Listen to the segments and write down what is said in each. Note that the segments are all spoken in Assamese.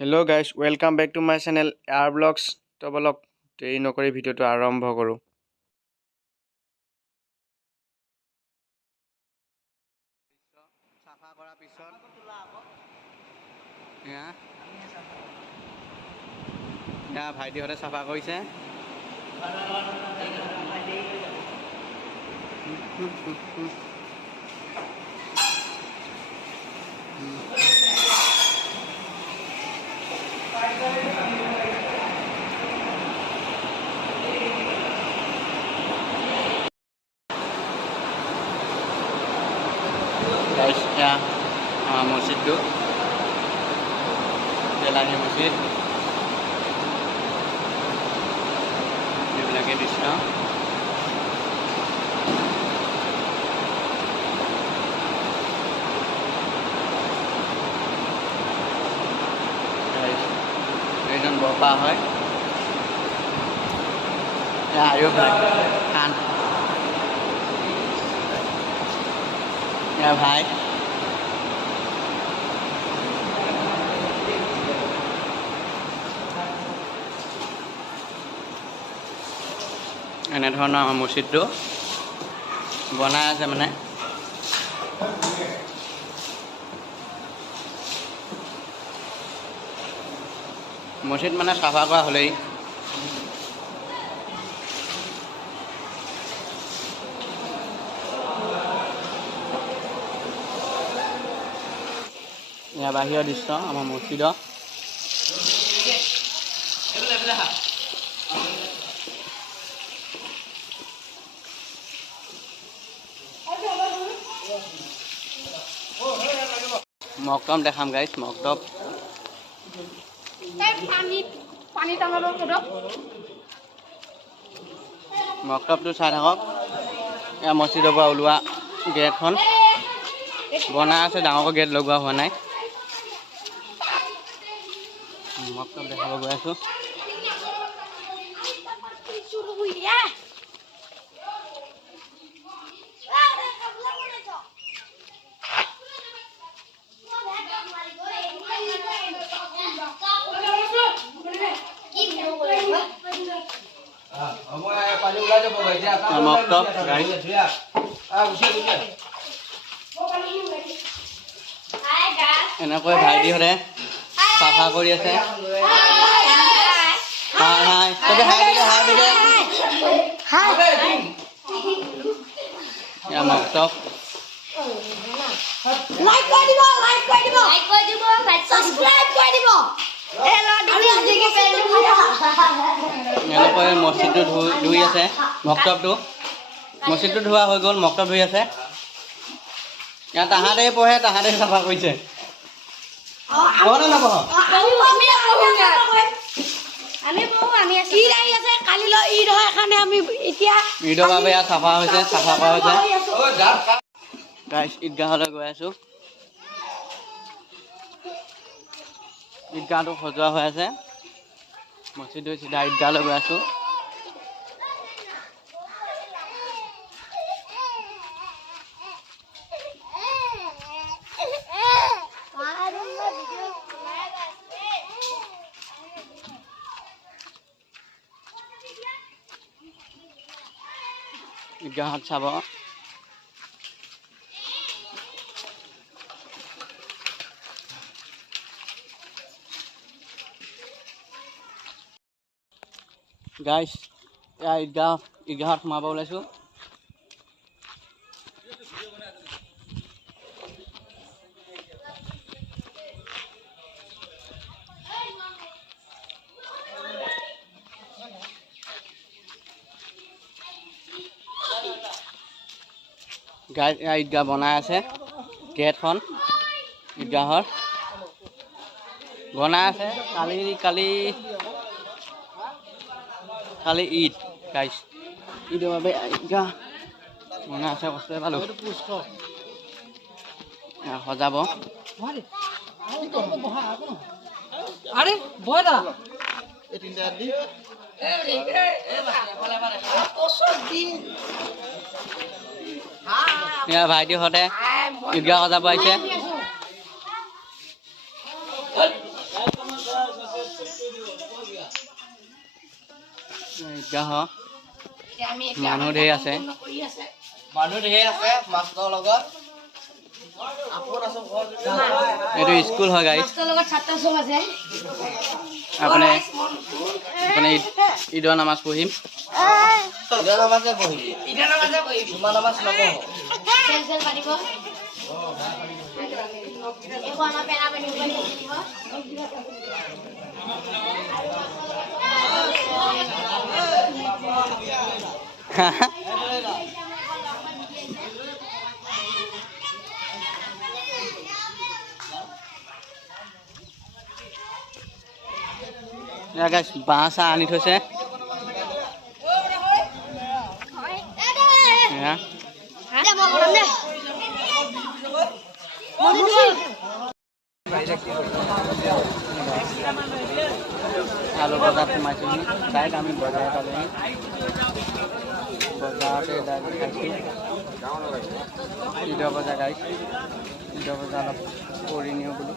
Hello guys, welcome back to my channel Air Vlogs. তো বলক দেৰি নকৰি ভিডিঅ'টো আৰম্ভ কৰোঁ। চাফা কৰাৰ পিছত ভাইটিহঁতে চাফা কৰিছে। Guys, ya masjid tu, jalannya masjid. Ini lagi di sana. Guys, ini kan bapak hai. Ya, ayo kan. Ya ভাই এনেধৰণৰ আমাৰ মছজিদটো বনাই আছে মানে মছজিদ মানে চাফা কৰা হ'লেই या बाहिर दृश्य आम मस्जिद मकटब देखाम गाइस मकटब मकटबটো চাই থাকক या मस्जिदৰ পৰা ওলোৱা গেটখন বনাই আছে ডাঙৰকৈ গেট লগোৱা হোৱা নাই मकटब देखाব গৈ আছো मकटब गाइस এনেকৈ ভাইটিহঁতে চাফা কৰি আছে হাই হাই তবে হাই দিলে या मकटब লাইক কৰি দিব সাবস্ক্ৰাইব কৰি দিব এনেকৈ মছজিদটো ধুই আছে মকটবটো মছজিদটো ধোৱা হৈ গ'ল মকটব ধুই আছে ইয়াত তাহাঁতে পঢ়ে তাহাঁতে চাফা কৰিছে ঈদৰ বাবে ইয়াত চাফা হৈছে চাফা কৰা হৈছে গাইছ ঈদগাহলৈ গৈ আছো ঈদগাহটো সজোৱা হৈ আছে মছজিদটো চিধা ঈদগাহলৈ গৈ আছো ঈদগাহত চাব গাইছ ঈদগাহত সোমাব ওলাইছোঁ ঈদগাহ বনাই আছে গেটখন ঈদগাহৰ বনাই আছে কালি ঈদ গাইছ ঈদৰ বাবে ঈদগাহ বনাই আছে বস্তুৱে পালোঁ সজাব ভাইটিহঁতে ঈদগাহ সজাব আহিছে ঈদগাহ মানুহ ঢেৰ আছে মাষ্টৰৰ লগত এইটো স্কুল হয় গাইছ আপুনি ঈদৰ নামাজ পঢ়িম গাইছ বাঁহ চাহ আনি থৈছে আলু বজাৰত সোমাইছোহি ডাইৰেক্ট আমি বজাৰত পালোহি বজাৰতে ডাইৰেক্ট খাইছোঁ ঈদৰ বজাৰ গাইছ ঈদৰ বজাৰ অলপ কৰি নিওঁ বোলো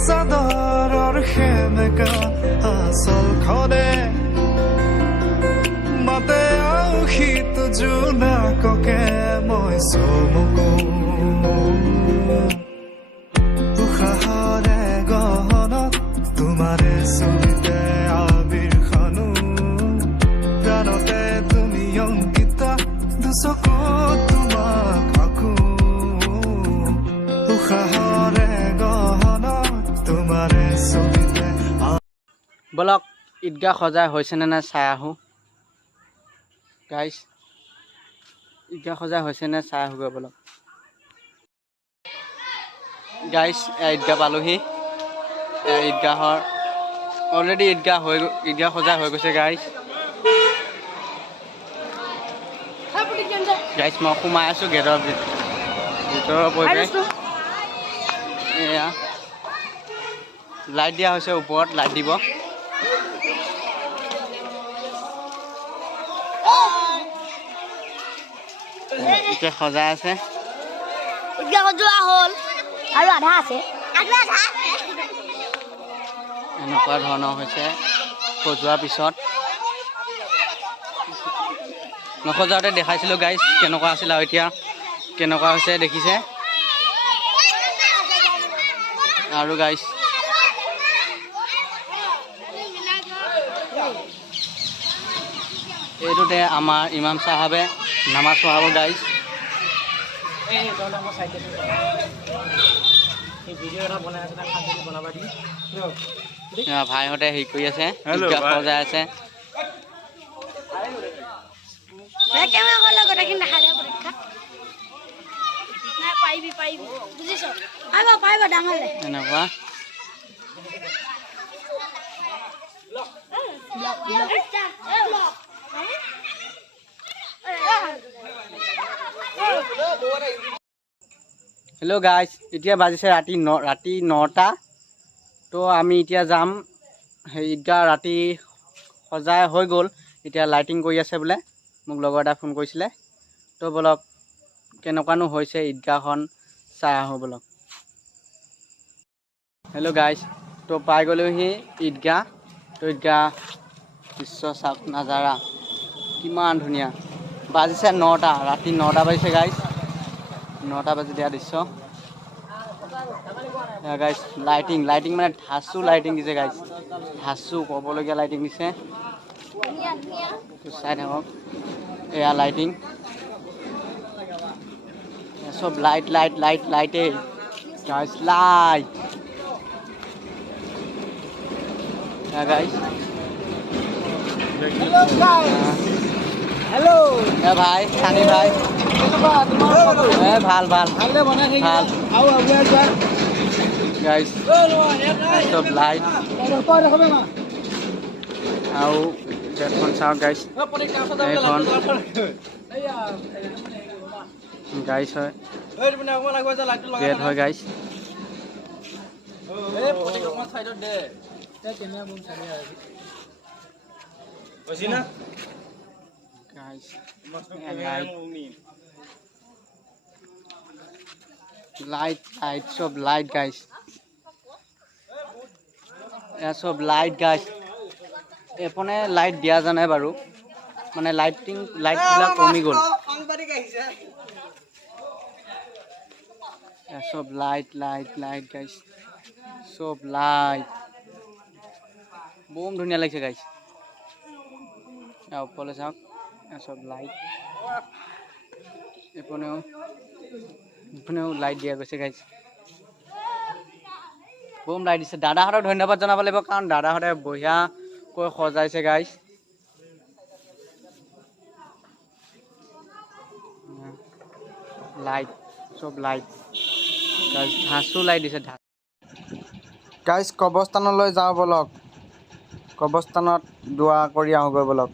চাদৰৰ খেমেকা আচল খনে মাতে আউসিত জোনাককে মই চমুকো উশাহৰে গহনত তোমাৰে ছবিতে আবিৰ খানো প্ৰাণতে তুমি অংকিত দুচকুত তোমাক আঁকো উশাহৰে বলক ঈদগাহ সজাই হৈছেনে নাই চাই আহোঁ গাইছ ঈদগাহ সজাই হৈছেনে চাই আহোঁগৈ বলক গাইছ ঈদগাহ পালোহি ঈদগাহৰ অলৰেডি ঈদগাহ সজাই হৈ গৈছে গাইছ গাইছ মই সোমাই আছোঁ গেটৰ ভিতৰৰ পৰিৱেশ এয়া লাইট দিয়া হৈছে ওপৰত লাইট দিব এতিয়া সজাই আছে এনেকুৱা ধৰণৰ হৈছে সজোৱাৰ পিছত নসজাওঁতে দেখাইছিলোঁ গাইছ কেনেকুৱা আছিল আৰু এতিয়া কেনেকুৱা হৈছে দেখিছে আৰু গাইছ এইটোতে আমাৰ ইমাম চাহাবে নামাজ পঢ়াব গাইছ ভাইহঁতে হেৰি কৰি আছে সজাই আছে এনেকুৱা হেল্ল' গাইছ এতিয়া বাজিছে ৰাতি 9টা তো আমি এতিয়া যাম সেই ঈদগাহ ৰাতি সজাই হৈ গ'ল এতিয়া লাইটিং কৰি আছে বোলে মোক লগৰ এটা ফোন কৰিছিলে তো বলক কেনেকুৱানো হৈছে ঈদগাহখন চাই আহোঁ বলক। হেল্ল' গাইজ, তো পাই গ'লোহি ঈদগাহ। তো ঈদগাহ দৃশ্য চাওক, নাজাৰা কিমান ধুনীয়া। বাজিছে 9টা, ৰাতি 9টা বাজিছে গাইজ, 9টা বাজি দিয়া দৃশ্য গাইজ। লাইটিং মানে ধাচু লাইটিং দিছে গাইজ, ধাচু ক'বলগীয়া লাইটিং দিছে। চাই থাকক, এয়া লাইটিং, চব লাইটে গাইজ, লাইট গাইজ। হেল্ল' এ ভাই, সানি ভাই, ভাল গাইজ। চব লাইট আৰু গেটখন চাওক গাইজ, এইখন গাইজ হয়, গেট হয় গাইজ। লাইট সব লাইট গাইজ, এয়া সব লাইট গাইজ। এপনে লাইট দিয়া জানাই বাৰু, মানে লাইটবিলাক কমি গ'ল। সব লাইট গাইজ, সব লাইট বম ধুনীয়া লাগিছে গাইজ। ওপৰলৈ চাওক, সব লাইট, এপনেও লাইট দিয়া গৈছে গাইজ, বম লাইট দিছে। দাদাহঁতক ধন্যবাদ জনাব লাগিব, কাৰণ দাদাহঁতে বঢ়িয়াকৈ সজাইছে গাইজ। লাইট, সব লাইট গাইজ, ধাচু লাইট দিছে গাইজ। কবৰস্থানলৈ যাওঁ বলক, কবৰস্থানত দোৱা কৰি আহোঁগৈ বলক।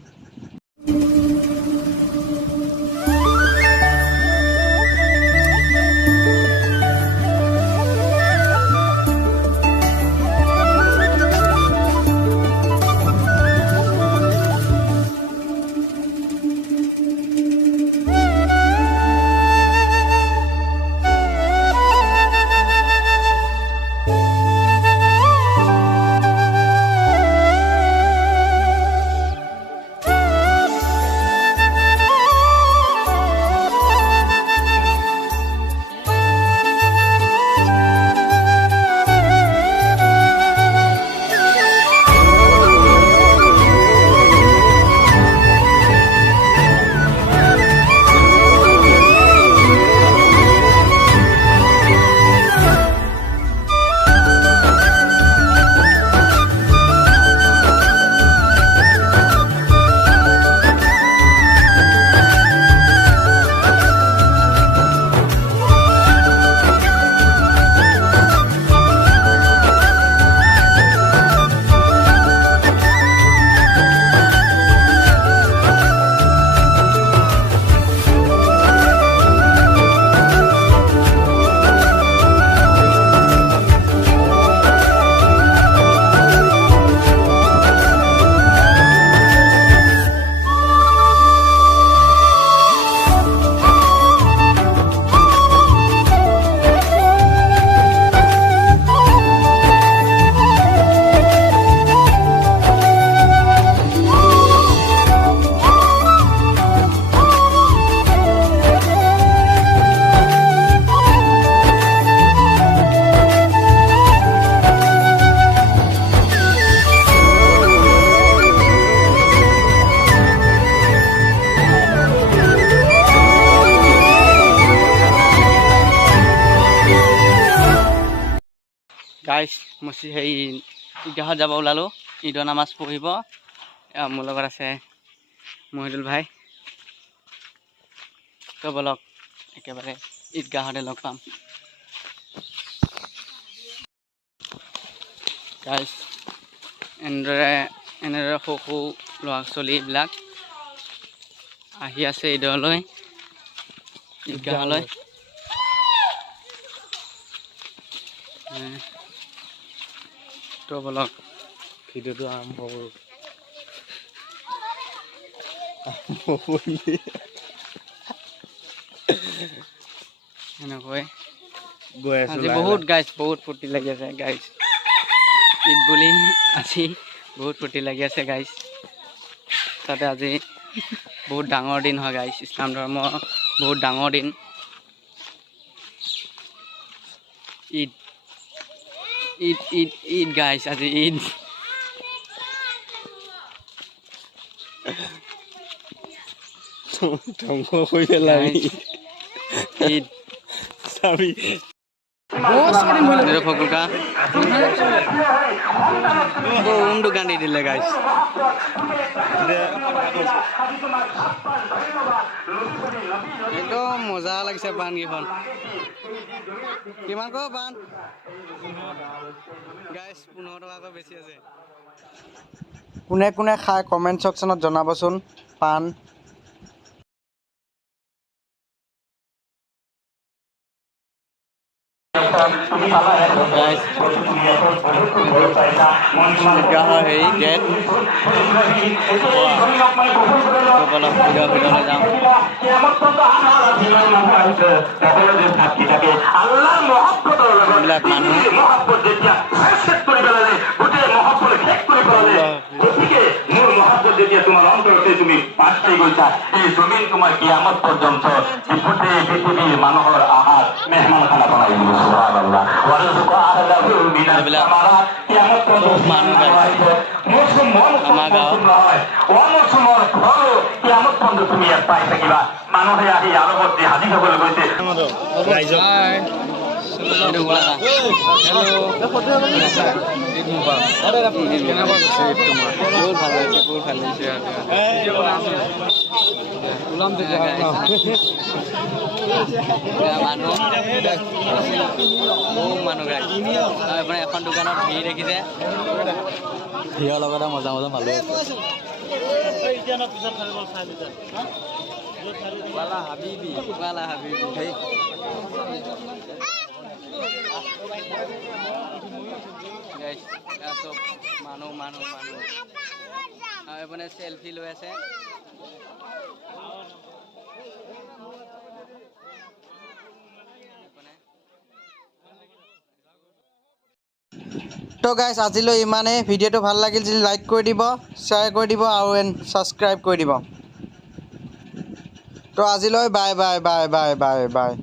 গাইজ মচি হেৰি ঈদগাহত যাব ওলালোঁ, ঈদৰ নামাজ পঢ়িব। মোৰ লগত আছে মহিদুল ভাই। তো বলক একেবাৰে ঈদগাহতে লগ পাম গাইজ। এনেদৰে সৰু ল'ৰা ছোৱালীবিলাক আহি আছে ঈদলৈ, ঈদগাহলৈ। তো বলক ভিডিঅ'টো আৰম্ভ কৰোঁ। এনেকৈ গৈ আছো আজি বহুত গাইছ বহুত ফূৰ্তি লাগি আছে গাইছ ঈদ বুলি আজি বহুত ফূৰ্তি লাগি আছে গাইছ তাতে আজি বহুত ডাঙৰ দিন হয় গাইছ ইছলাম ধৰ্ম বহুত ডাঙৰ দিন ঈদ ঈদ ঈদ ঈদ গাইছ আজি ঈদ ধ্বংস কৰি পেলাবি ঈদ চাবি ফকুলকা বম দোকান দি দিলে গাইছ একদম মজা লাগিছে পাণ কেইখন কিমান কৈ পাণ গাইছ 15 টকাকৈ বেছি আছে কোনে কোনে খাই কমেণ্ট ছেকশ্যনত জনাবচোন পাণ হেৰি গেট ভিতৰলৈ যাওঁ এইবিলাক মানুহ যেতিয়া তোমাৰ অন্তৰতে তুমি পাছ কৰি গৈছা এই জমিন তোমাৰ কিয়ামত পৰ্যন্ত গোটেই পৃথিৱীৰ মানুহৰ আহাৰ মেহমান খানা বনাই দিব সুবহানাল্লাহ আমাৰ গাঁৱত কিয়ামত পৰ্যন্ত তুমি ইয়াত পাই থাকিবা মানুহে আহি আৰৱত যে হাজিৰ হ'বলৈ গৈছে ৰাইজক এখন দোকানত ভিৰ দেখিছে ভিৰৰ লগতে মজা মজা ভালো আছে वाला हबीबी भाई गाइस या सब मानो अपने सेल्फी লৈ আছে তো গাইস আজিলৈ ইমানে ভিডিওটো ভাল লাগিল যদি লাইক কৰি দিব শেয়াৰ কৰি দিব আৰু সাবস্ক্ৰাইব কৰি দিব তো আজিলৈ bye bye bye bye bye bye